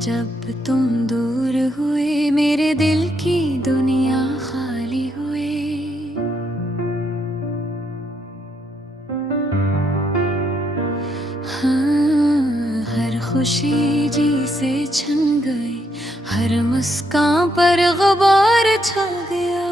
जब तुम दूर हुए मेरे दिल की दुनिया खाली हुए। हाँ, हर खुशी जी से छन गई, हर मुस्कान पर गुबार छा गया।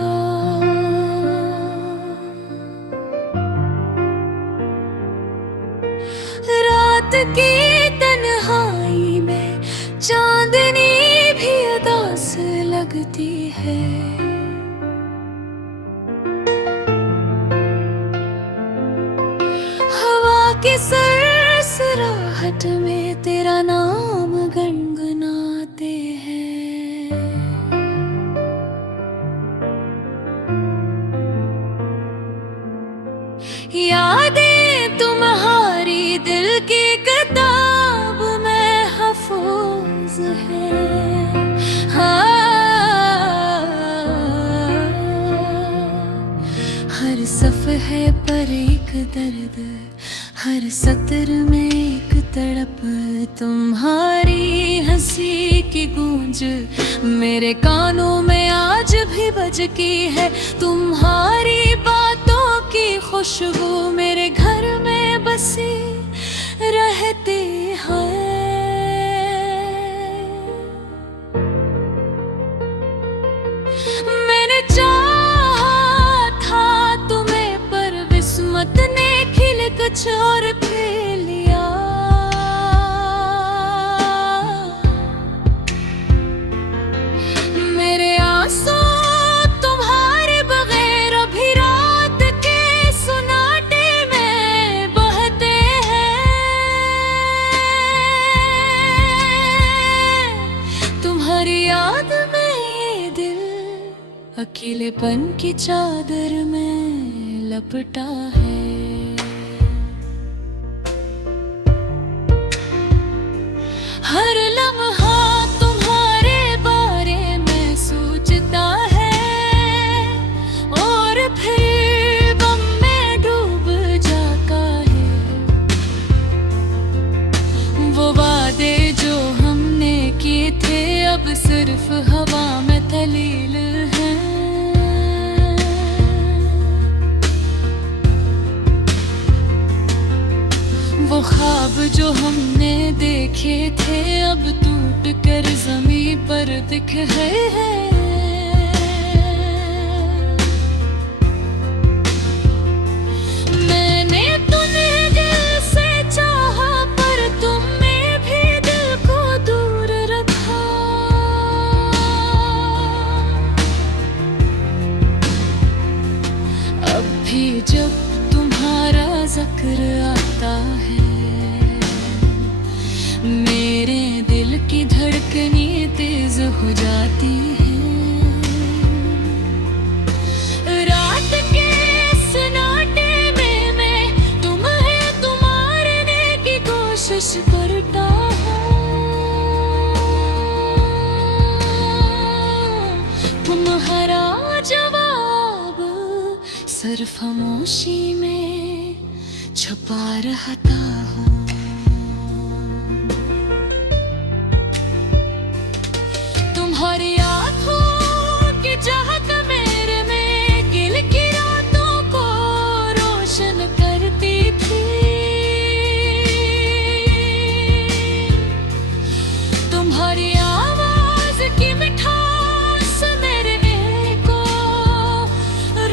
रात की तन्हाई में चांदनी भी उदास लगती है। हवा की सरसराहट में तेरा नाम गुनगुनाते हैं। यादें तुम्हारी दिल की किताब में महफूज है। हाँ, हर सफ़हे पर एक दर्द, हर सतर में एक तड़प। तुम्हारी हंसी की गूंज मेरे कानों में आज भी बजती है। तुम्हारी बातों की खुशबू मेरे घर में बसी रहती है। मैंने चाहा था तुम्हें पर किस्मत ने खिल कुछ और खिल लिया। मेरे आंसू तुम्हारे बगैर अभी रात के सुनाटे में बहते हैं। तुम्हारी याद में ये दिल अकेलेपन की चादर में लपटा है। हर लम्हा तुम्हारे बारे में सोचता है और फिर गम में डूब जाता है। वो वादे जो हमने किए थे अब सिर्फ हवा में तलील हैं। वो ख्वाब जो हमने देखे थे अब टूट कर ज़मीं पर दिख रहे हैं। मैंने तुम्हें दिल से चाहा पर तुमने भी दिल को दूर रखा। अब भी जब तुम्हारा जिक्र आता है मेरे दिल की धड़कनें तेज हो जाती है। रात के सन्नाटे में मैं तुम्हें तुम्हारने की कोशिश करता हूँ। तुम्हारा जवाब सिर्फ खामोशी में छुपा रहता हूँ। तुम्हारी आँखों की चाहत मेरे में गिल की रातों को रोशन करती थी। तुम्हारी आवाज की मिठास मेरे को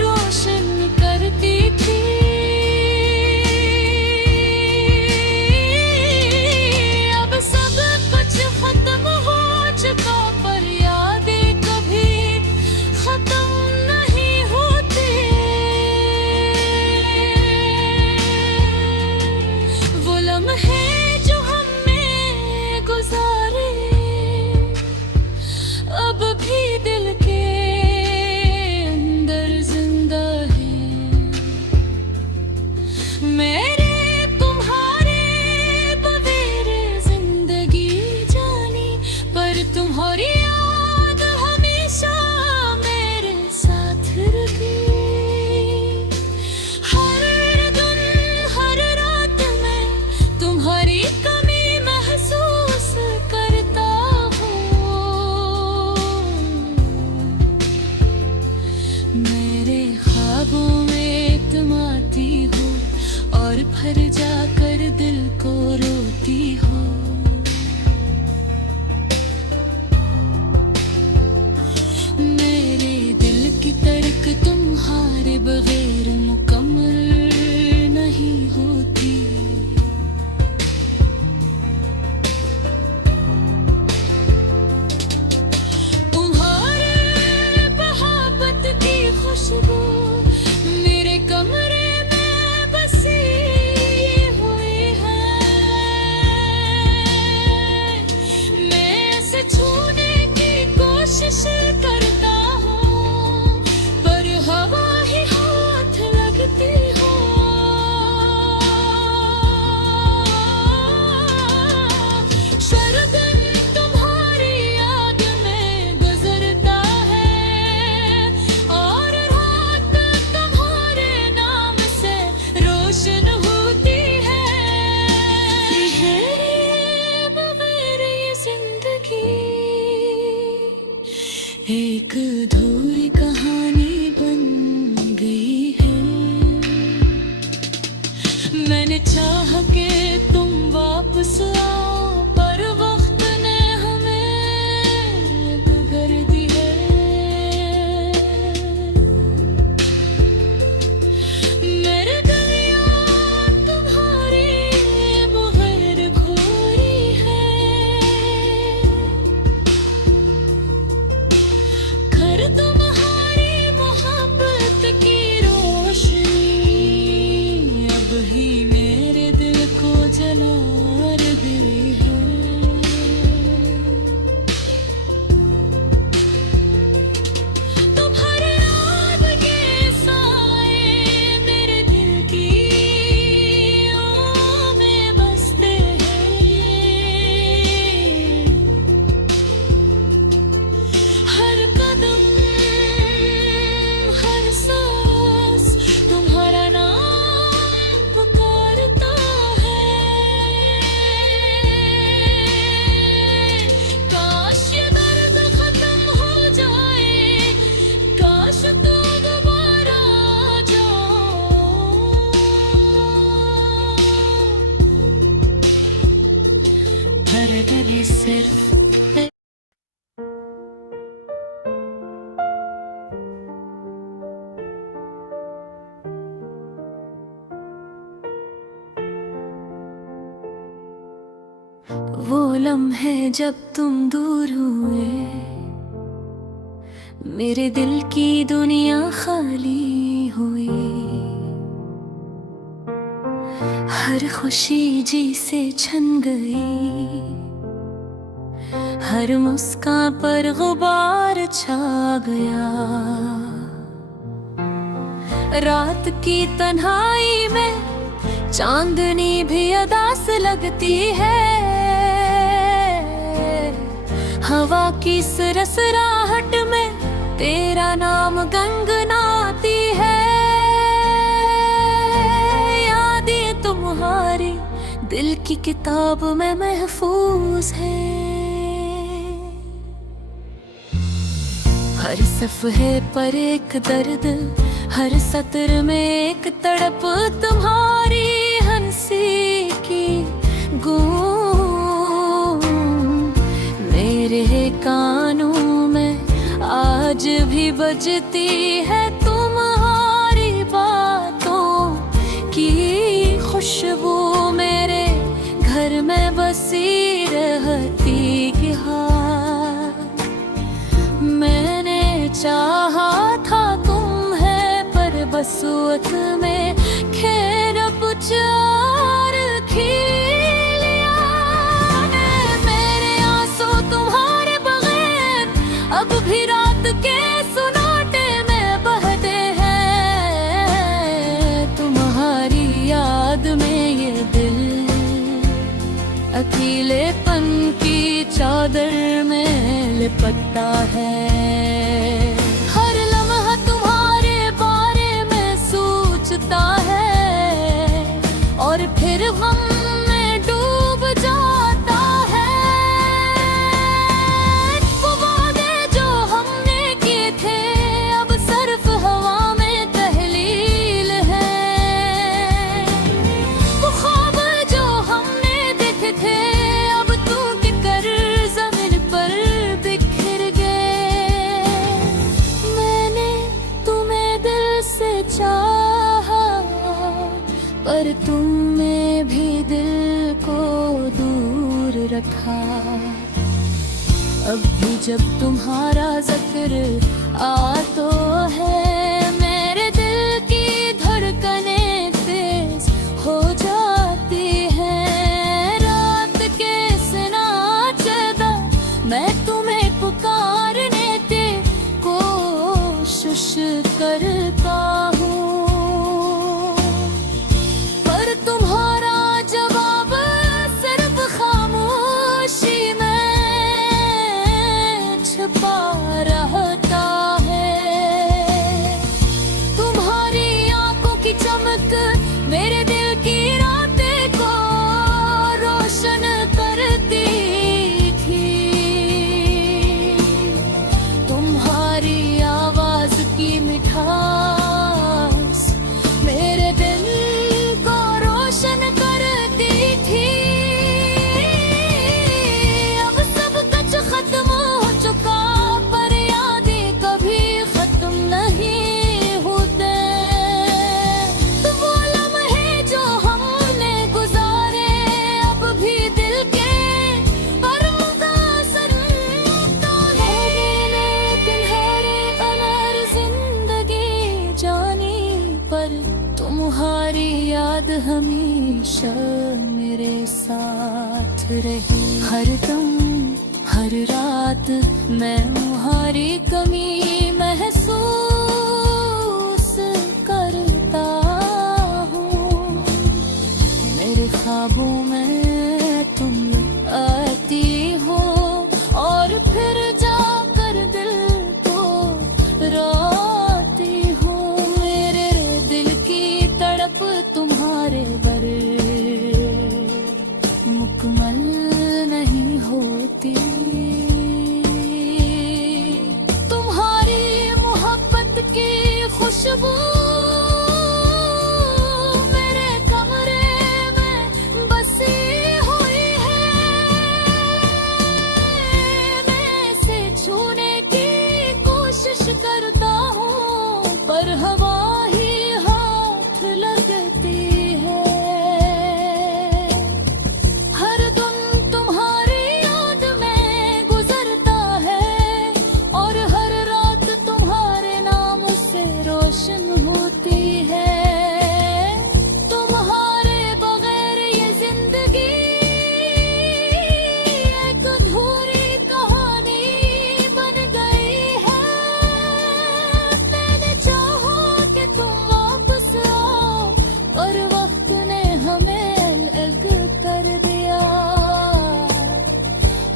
रोशन करती थी। अब सब कुछ खत्म हो चुका पर यादें कभी खत्म नहीं होती। वो लम्हे जो हमने गुजारे अब भी दिल के अंदर जिंदा है। मेरे तुम्हारे बगैर जिंदगी जानी पर तुम्हारी याद हमेशा मेरे साथ रही। हर दिन हर रात में तुम्हारी कमी महसूस करता बगैर मुकम्मल नहीं होती। तुम्हारे मोहब्बत की खुशबू मेरे कमरे में बसी हुई है। मैं इसे छूने की कोशिश करता हूँ पर हवा ही हाथ लगती हो। शरबन तुम्हारी याद में गुजरता है और रात तुम्हारे नाम से रोशन होती है। तेरे बगैर ये जिंदगी एक अधूरी कहानी बन गई है। मैंने चाहा कि तुम वापस आओ पर वक्त ने हमें बिगाड़ दी है। मेरे दुनिया तुम्हारी बगैर खोरी है। कर तुम्हारी मोहब्बत की रोशनी अब ही मेरे दिल को जला दी है। तुम्हारे याद के साए मेरे दिल की आह में बसते हैं। हर कदम हर सांस तुम्हारा नाम पुकारता है। काश ये दर्द खत्म हो जाए, काश तू दोबारा आ जाओ। हर गली सिर्फ वो लम्हे जब तुम दूर हुए, मेरे दिल की दुनिया खाली हुई। हर खुशी जी से छन गई, हर मुस्कान पर गुबार छा गया। रात की तन्हाई में चांदनी भी अदास लगती है। हवा की सरसराहट में तेरा नाम गनगनाती है। यादें तुम्हारी दिल की किताब में महफूज है। हर सफ़हे पर एक दर्द, हर सत्र में एक तड़प तुम्हारी हंसी की गूंज मेरे कानों में आज भी बजती है। तुम्हारी बातों की खुशबू मेरे घर में बसी रहती है। मैंने चाहा था तुम है पर बसवत में खैर पुचार खिलिया। मेरे आंसू तुम्हारे बगैर अब भी रात के सुनाटे में बहते हैं। तुम्हारी याद में ये दिल अकेलेपन की चादर में लिपटता है। हर लम्हा तुम्हारे बारे में सोचता है और फिर गम में डूब जाता है। वो वादे जो हमने किए थे अब सिर्फ हवा में तहलील है। वो ख्वाब जो हमने देखे थे अब तू के कर जमीन पर बिखर गए। अब भी जब तुम्हारा जिक्र तो है मेरे दिल की धड़कनें तेज हो जाती हैं। रात के सनाचदा मैं तुम्हें पुकारने की कोशिश करता हूँ, पर तुम्हारा जवाब सिर्फ खामोशी में छुपा रहता है। तुम्हारी आंखों की चमक मेरे दिल की रातें को रोशन करती थी। तुम्हारी आवाज की मिठास मेरे दिल को रोशन करती थी। अब सब कुछ खत्म हो चुका, पर यादें कभी खत्म नहीं होते। वो लम्हे जो हमने गुजारे अब भी दिल के पर मुतासर है। तुम्हारे अमर जिंदगी जानी, पर तुम्हारी याद हमेशा मेरे साथ रही। हर दम हर रात मैं तुम्हारी कमी महसूस करता हूँ। मेरे ख्वाबों में तुम आती हो और फिर जाकर दिल को रोती हो। मेरे दिल की तड़प तुम्हारे बर मुकम्मल नहीं होती। तुम्हारी मोहब्बत की खुशबू मेरे कमरे में बसी हुई है। मैं इसे छूने की कोशिश करता हूँ, पर हवा ही हाथ लगती है। हर दिन तुम्हारी याद में गुजरता है और हर रात तुम्हारे नाम से रोशन होती है। तुम्हारे बगैर ये जिंदगी एक अधूरी कहानी बन गई है। मैंने चाहा कि तुम वापस आओ, और वक्त ने हमें अलग कर दिया।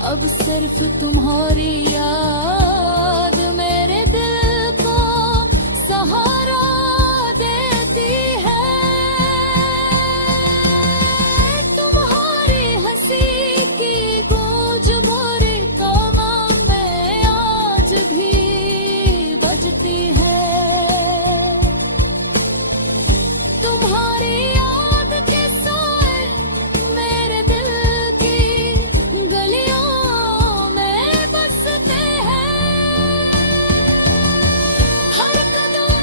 अब सिर्फ तुम्हारी याद मेरे दिल को सहारा देती है। तुम्हारी हंसी की गूंज भरी कानों में आज भी बजती है। तुम्हारी याद के साए मेरे दिल की गलियों में बसते हैं। हर कदम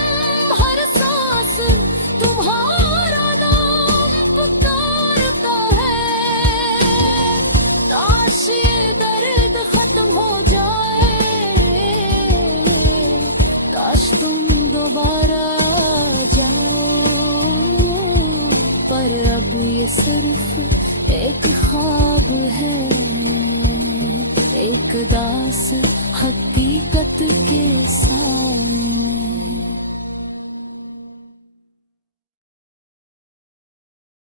हर सांस तुम्हारा नाम पुकारता है। काश ये दर्द खत्म हो जाए, काश तुम दोबारा जाओ, पर अब ये सिर्फ एक ख्वाब है, एक दास हकीकत के सामने।